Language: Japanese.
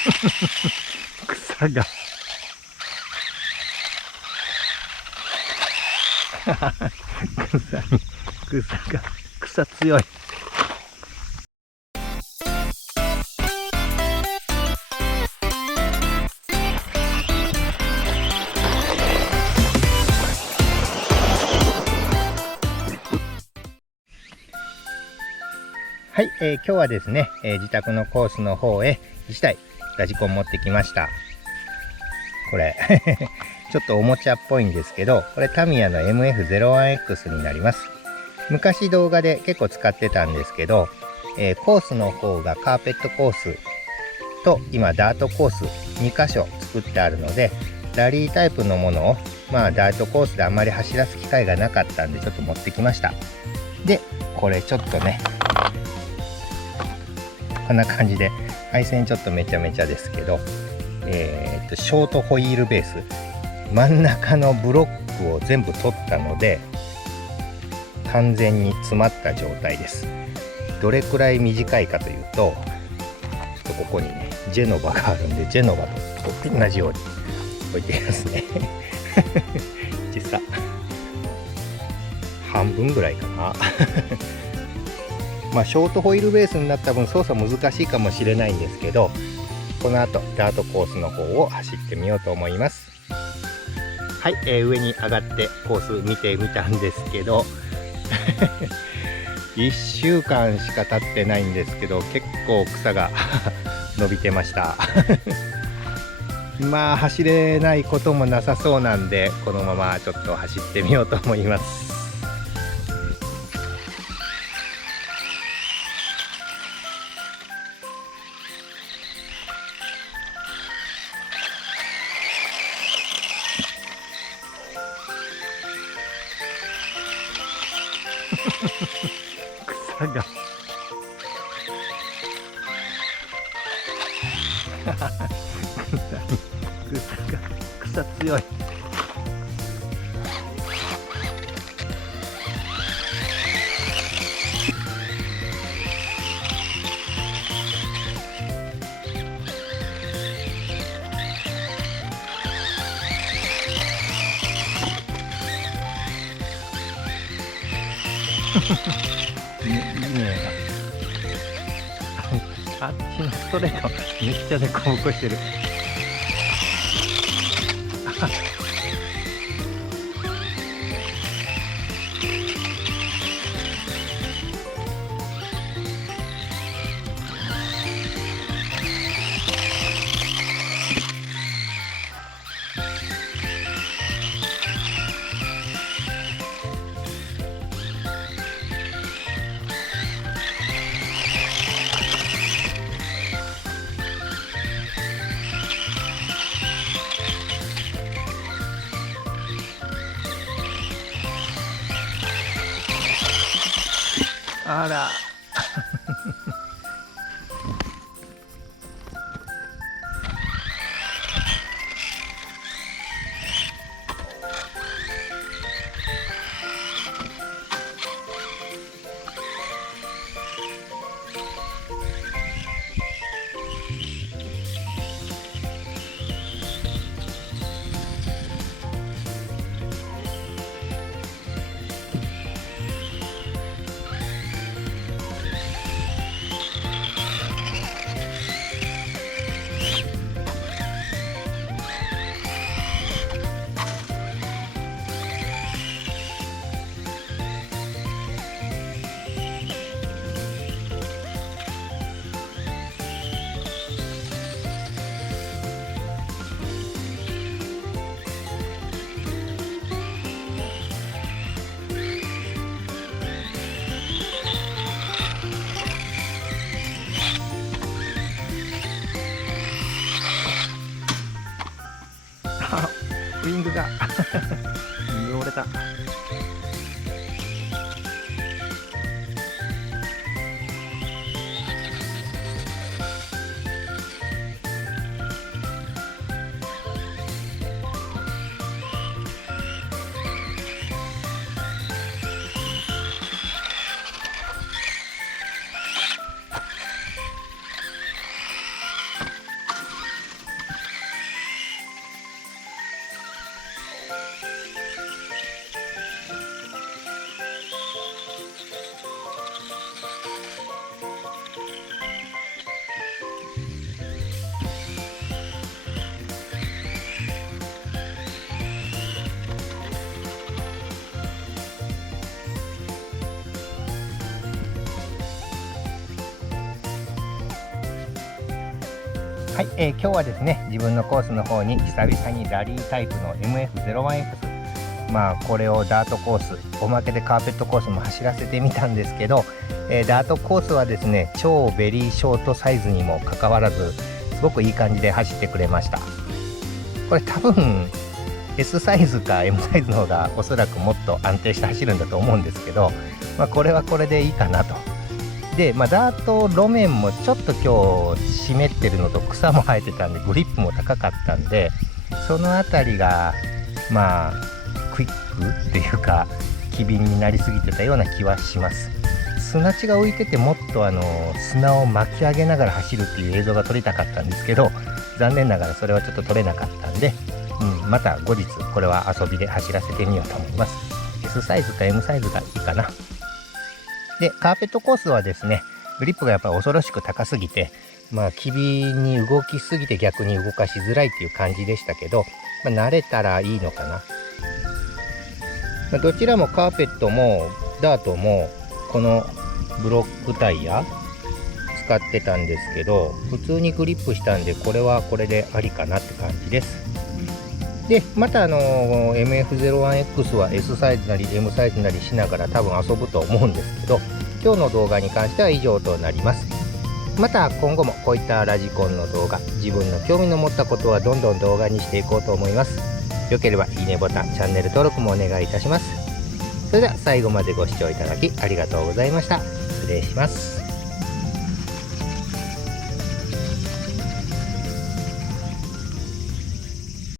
草が草強い。はい、今日はですね、自宅のコースの方へ1台ラジコン持ってきました。これちょっとおもちゃっぽいんですけど、これタミヤの MF-01X になります。昔動画で結構使ってたんですけど、コースの方がカーペットコースと今ダートコース2箇所作ってあるので、ラリータイプのものをダートコースであまり走らす機会がなかったんでちょっと持ってきました。でこれちょっとね、こんな感じで配線ちょっとめちゃめちゃですけど、ショートホイールベース、真ん中のブロックを全部取ったので完全に詰まった状態です。どれくらい短いかというと、ここにねジェノバがあるんで、ジェノバと同じように置いていますね実際半分ぐらいかなショートホイールベースになった分操作難しいかもしれないんですけど、この後ダートコースの方を走ってみようと思います。はい、上に上がってコース見てみたんですけど1週間しか経ってないんですけど、結構草が伸びてました走れないこともなさそうなんで、このままちょっと走ってみようと思います草が草強い。いいね。あっちのストレートめっちゃでこぼこしてるあらウイングが折れた。はい、今日はですね、自分のコースの方に久々にラリータイプの MF-01X、まあこれをダートコース、おまけでカーペットコースも走らせてみたんですけど、ダートコースはですね、超ベリーショートサイズにもかかわらず、すごくいい感じで走ってくれました。これ多分 S サイズか M サイズの方がおそらくもっと安定して走るんだと思うんですけど、まあ、これはこれでいいかなと。で、ダート路面もちょっと今日湿ってるのと草も生えてたんでグリップも高かったんで、その辺りがクイックっていうか機敏になりすぎてたような気はします。砂地が浮いててもっと砂を巻き上げながら走るっていう映像が撮りたかったんですけど、残念ながらそれはちょっと撮れなかったんで、また後日これは遊びで走らせてみようと思います。 S サイズか M サイズがいいかな。で、カーペットコースはですね、グリップがやっぱり恐ろしく高すぎて、機敏に動きすぎて逆に動かしづらいっていう感じでしたけど、慣れたらいいのかな。どちらもカーペットもダートもこのブロックタイヤ使ってたんですけど、普通にグリップしたんで、これはこれでありかなって感じです。で、またMF-01X は S サイズなり M サイズなりしながら多分遊ぶと思うんですけど、今日の動画に関しては以上となります。また今後もこういったラジコンの動画、自分の興味の持ったことはどんどん動画にしていこうと思います。よければいいねボタン、チャンネル登録もお願いいたします。それでは最後までご視聴いただきありがとうございました。失礼します。